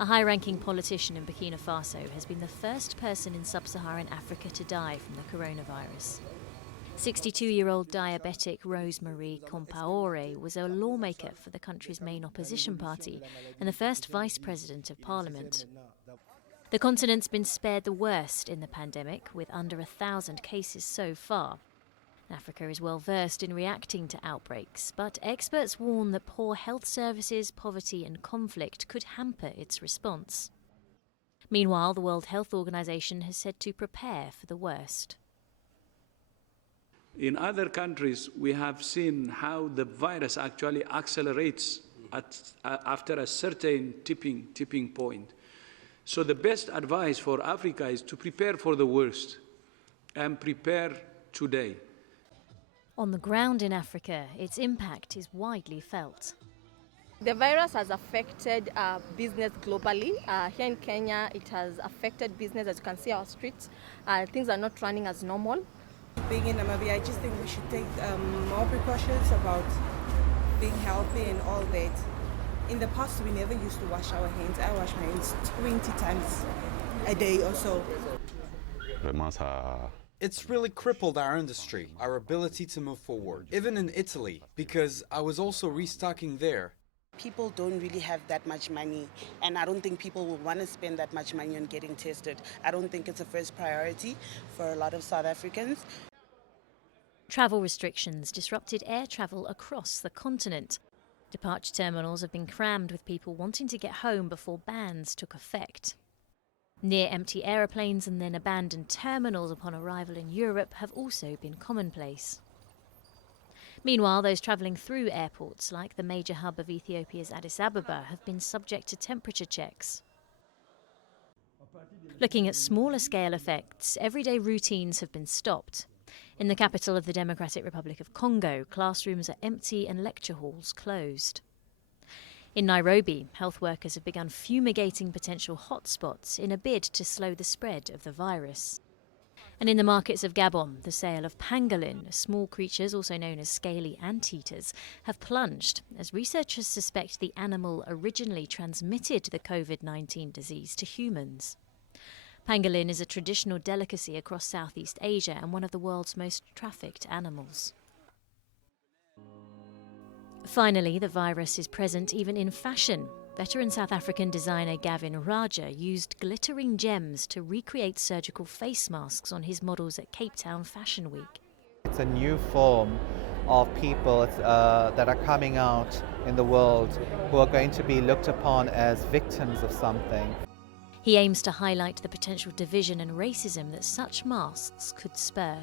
A high-ranking politician in Burkina Faso has been the first person in Sub-Saharan Africa to die from the coronavirus. 62-year-old diabetic Rosemarie Compaoré was a lawmaker for the country's main opposition party and the first vice president of parliament. The continent's been spared the worst in the pandemic, with under 1,000 cases so far. Africa is well versed in reacting to outbreaks, but experts warn that poor health services, poverty and conflict could hamper its response. Meanwhile, the World Health Organization has said to prepare for the worst. In other countries, we have seen how the virus actually accelerates after a certain tipping point. So the best advice for Africa is to prepare for the worst and prepare today. On the ground in Africa, its impact is widely felt. The virus has affected business globally. Here in Kenya, it has affected business. As you can see, our streets, things are not running as normal. Being in Namibia, I just think we should take more precautions about being healthy and all that. In the past, we never used to wash our hands. I wash my hands 20 times a day or so. It's really crippled our industry, our ability to move forward, even in Italy, because I was also restocking there. People don't really have that much money, and I don't think people will want to spend that much money on getting tested. I don't think it's a first priority for a lot of South Africans. Travel restrictions disrupted air travel across the continent. Departure terminals have been crammed with people wanting to get home before bans took effect. Near empty aeroplanes and then abandoned terminals upon arrival in Europe have also been commonplace. Meanwhile, those travelling through airports, like the major hub of Ethiopia's Addis Ababa, have been subject to temperature checks. Looking at smaller scale effects, everyday routines have been stopped. In the capital of the Democratic Republic of Congo, classrooms are empty and lecture halls closed. In Nairobi, health workers have begun fumigating potential hotspots in a bid to slow the spread of the virus. And in the markets of Gabon, the sale of pangolin, small creatures also known as scaly anteaters, have plunged as researchers suspect the animal originally transmitted the Covid-19 disease to humans. Pangolin is a traditional delicacy across Southeast Asia and one of the world's most trafficked animals. Finally, the virus is present even in fashion. Veteran South African designer Gavin Raja used glittering gems to recreate surgical face masks on his models at Cape Town Fashion Week. It's a new form of people that are coming out in the world who are going to be looked upon as victims of something. He aims to highlight the potential division and racism that such masks could spur.